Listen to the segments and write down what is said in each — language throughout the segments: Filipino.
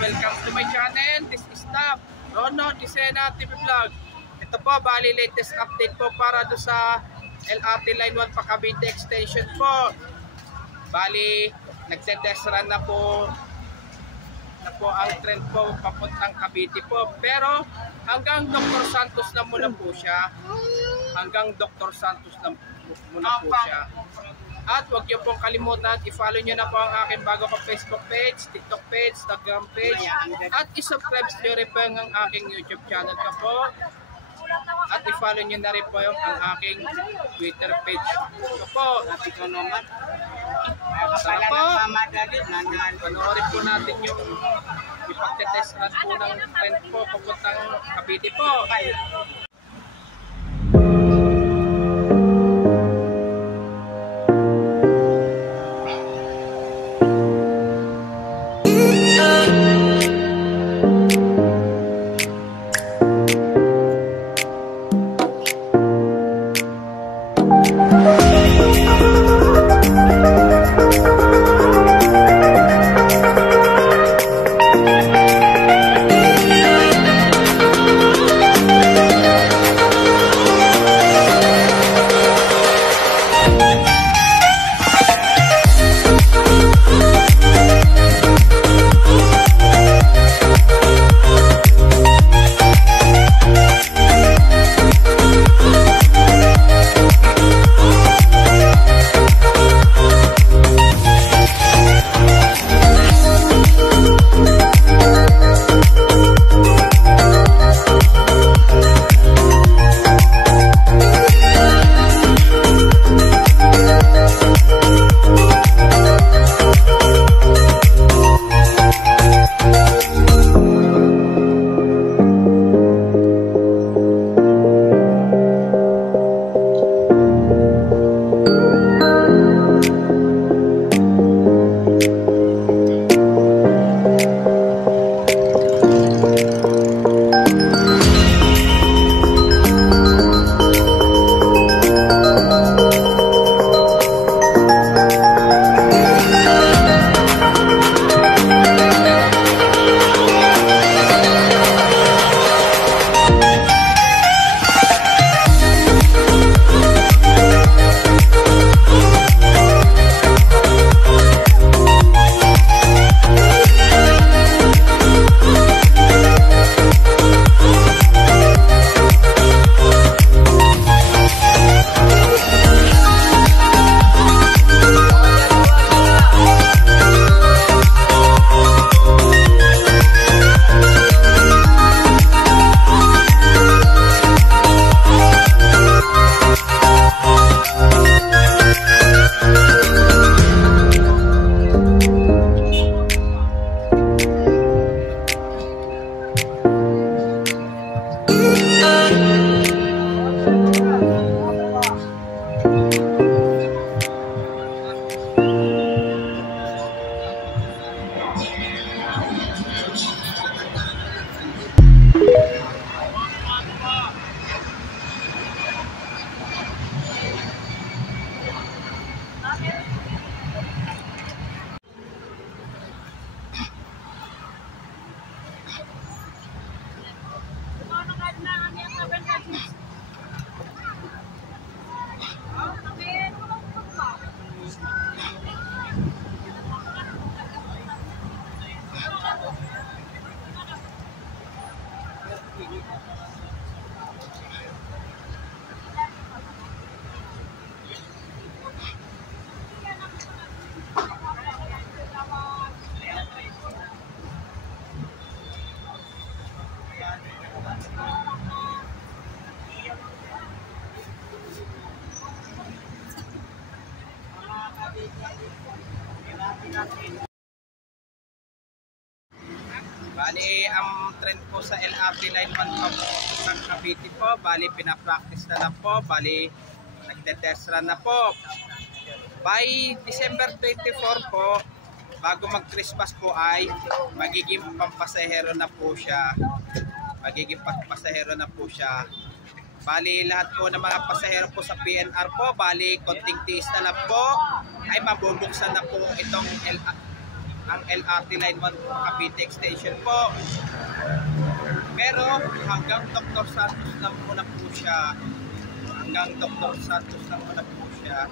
welcome to my channel. This is Rono Disena TV Vlog. Ito po, bali latest update po para do sa LRT Line 1 pa Cavite Extension po. Bali, nagte-test run na po ang trend po papuntang Cavite po. Pero hanggang Dr. Santos na muna po siya. At huwag niyo pong kalimutan, i-follow niyo na po ang aking bago ko Facebook page, TikTok page, Instagram page, at i-subscribe niyo rin po ang aking YouTube channel ko po. At i-follow niyo na rin po ang aking Twitter page ko po. Sana po, panoorin po natin yung ipagtetest run po ng trend po papuntang Cavite po. Bali, ang trend po sa LRT Line 1 sa Cavite po, bali pinapractice na lang po, bali nagde-test run na po. By December 24 po, bago mag-Christmas po ay magiging pampasahero na po siya. Bali, lahat po ng mga pasahero po sa PNR po, bali konting tiis na lang po ay mabubuksan na po itong ang LRT Line 1 Cavite Extension po. Pero hanggang Dr. Santos lang muna po siya. Hanggang Dr. Santos lang muna po siya.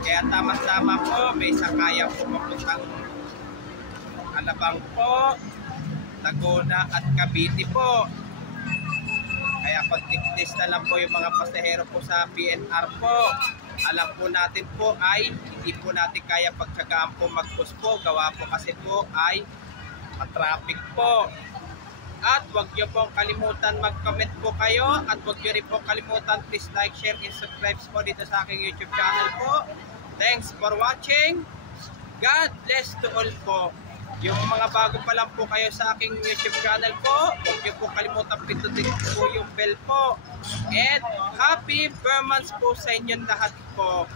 Kaya tama-tama po, may sakayan po papuntang Alabang po, Laguna at Cavite po. Kaya kontiktis na lang po yung mga pasahero po sa PNR po. Alam po natin po ay hindi po natin kaya pagtsagaan po mag-post po. Gawa po kasi po ay traffic po. At huwag nyo pong kalimutan mag-comment po kayo. At huwag nyo rin pong kalimutan please like, share, and subscribe po dito sa aking YouTube channel po. Thanks for watching. God bless to all po. Yung mga bago pa lang po kayo sa aking YouTube channel po, huwag nyo po kalimutan pindutin po yung bell po. And happy Burmans po sa inyong lahat po.